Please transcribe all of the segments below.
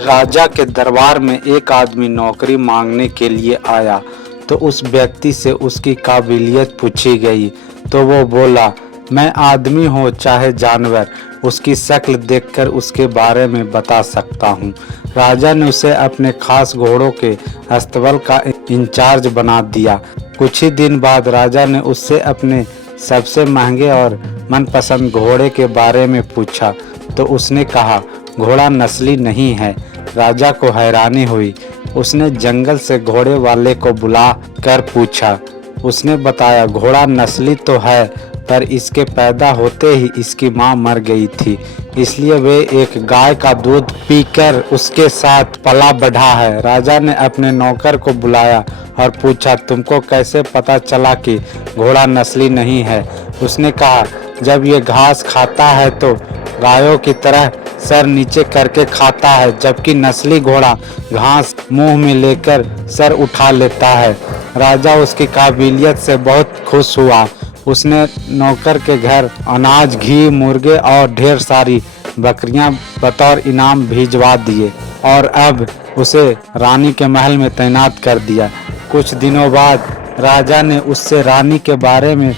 राजा के दरबार में एक आदमी नौकरी मांगने के लिए आया तो उस व्यक्ति से उसकी काबिलियत पूछी गई तो वो बोला, मैं आदमी हो चाहे जानवर, उसकी शक्ल देखकर उसके बारे में बता सकता हूँ। राजा ने उसे अपने खास घोड़ों के अस्तबल का इंचार्ज बना दिया। कुछ ही दिन बाद राजा ने उससे अपने सबसे महंगे और मनपसंद घोड़े के बारे में पूछा तो उसने कहा, घोड़ा नस्ली नहीं है। राजा को हैरानी हुई। उसने जंगल से घोड़े वाले को बुला कर पूछा। उसने बताया, घोड़ा नस्ली तो है पर इसके पैदा होते ही इसकी मां मर गई थी, इसलिए वे एक गाय का दूध पीकर उसके साथ पला बढ़ा है। राजा ने अपने नौकर को बुलाया और पूछा, तुमको कैसे पता चला कि घोड़ा नस्ली नहीं है? उसने कहा, जब ये घास खाता है तो गायों की तरह सर नीचे करके खाता है, जबकि नस्ली घोड़ा घास मुंह में लेकर सर उठा लेता है। राजा उसकी काबिलियत से बहुत खुश हुआ। उसने नौकर के घर अनाज, घी, मुर्गे और ढेर सारी बकरियां बतौर इनाम भिजवा दिए और अब उसे रानी के महल में तैनात कर दिया। कुछ दिनों बाद राजा ने उससे रानी के बारे में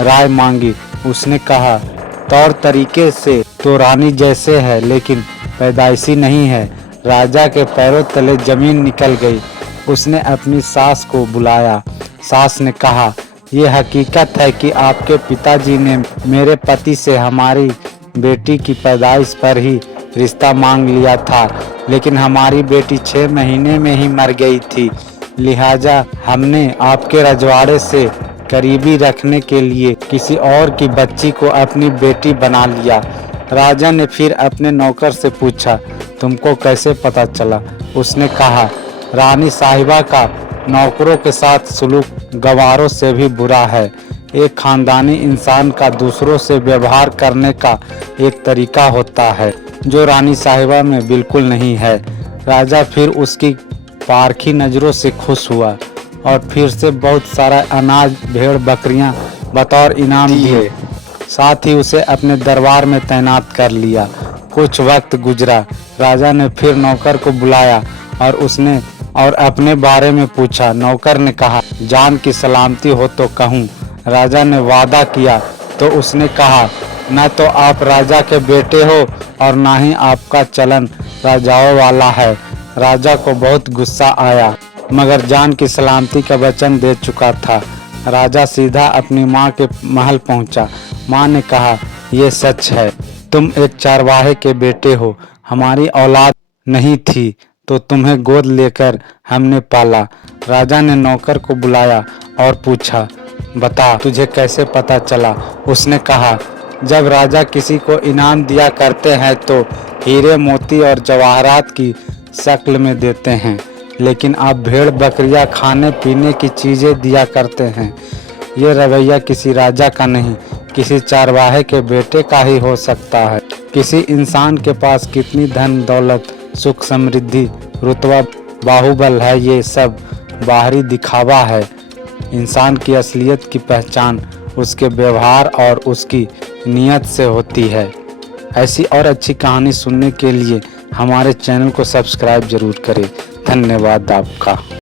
राय मांगी। उसने कहा, तौर तरीके से तो रानी जैसे है लेकिन पैदाइशी नहीं है। राजा के पैरों तले जमीन निकल गई। उसने अपनी सास को बुलाया। सास ने कहा, ये हकीकत है कि आपके पिताजी ने मेरे पति से हमारी बेटी की पैदाइश पर ही रिश्ता मांग लिया था, लेकिन हमारी बेटी 6 महीने में ही मर गई थी। लिहाजा हमने आपके रजवाड़े से करीबी रखने के लिए किसी और की बच्ची को अपनी बेटी बना लिया। राजा ने फिर अपने नौकर से पूछा, तुमको कैसे पता चला? उसने कहा, रानी साहिबा का नौकरों के साथ सुलूक गवारों से भी बुरा है। एक खानदानी इंसान का दूसरों से व्यवहार करने का एक तरीका होता है जो रानी साहिबा में बिल्कुल नहीं है। राजा फिर उसकी पारखी नज़रों से खुश हुआ और फिर से बहुत सारा अनाज, भेड़, बकरियां बतौर इनाम दिए। साथ ही उसे अपने दरबार में तैनात कर लिया। कुछ वक्त गुजरा। राजा ने फिर नौकर को बुलाया और अपने बारे में पूछा। नौकर ने कहा, जान की सलामती हो तो कहूँ। राजा ने वादा किया तो उसने कहा, न तो आप राजा के बेटे हो और ना ही आपका चलन राजाओं वाला है। राजा को बहुत गुस्सा आया मगर जान की सलामती का वचन दे चुका था। राजा सीधा अपनी माँ के महल पहुँचा। माँ ने कहा, ये सच है, तुम एक चरवाहे के बेटे हो। हमारी औलाद नहीं थी तो तुम्हें गोद लेकर हमने पाला। राजा ने नौकर को बुलाया और पूछा, बता तुझे कैसे पता चला? उसने कहा, जब राजा किसी को इनाम दिया करते हैं तो हीरे, मोती और जवाहरात की शक्ल में देते हैं, लेकिन आप भेड़, बकरियां, खाने पीने की चीज़ें दिया करते हैं। ये रवैया किसी राजा का नहीं, किसी चरवाहे के बेटे का ही हो सकता है। किसी इंसान के पास कितनी धन दौलत, सुख, समृद्धि, रुतबा, बाहुबल है, ये सब बाहरी दिखावा है। इंसान की असलियत की पहचान उसके व्यवहार और उसकी नीयत से होती है। ऐसी और अच्छी कहानी सुनने के लिए हमारे चैनल को सब्सक्राइब जरूर करें। धन्यवाद आपका।